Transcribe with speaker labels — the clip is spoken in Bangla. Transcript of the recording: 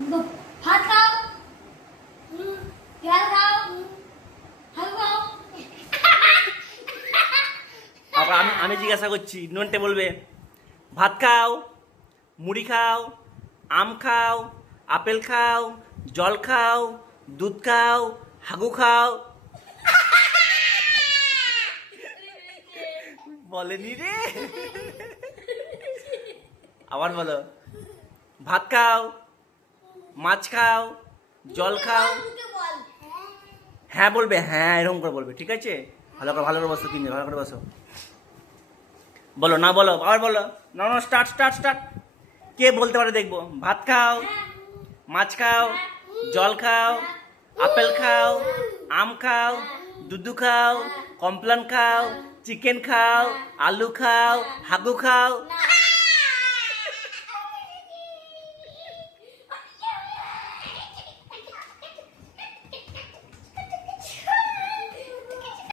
Speaker 1: ভাত খাও খাও
Speaker 2: আবার আমি আমি জিজ্ঞাসা করছি, নন্টে বলবে, ভাত খাও, মুড়ি খাও, আম খাও, আপেল খাও, জল খাও, দুধ খাও, হাগু খাও। বলেনি রে। আবার বলো, ভাত খাও মাছ খাও, জল খাও। হ্যাঁ বলবে হ্যাঁ এরকম করে বলবে, ঠিক আছে? ভালো করে ভালো করে বসো তিনজন, ভালো করে বসো। বলো, না বলো, আবার বলো। না স্টার্ট স্টার্ট স্টার্ট কে বলতে পারে দেখব? ভাত খাও, মাছ খাও, জল খাও, আপেল খাও, আম খাও, দুধু খাও, কমপ্লান খাও, চিকেন খাও, আলু খাও, হাগু খাও।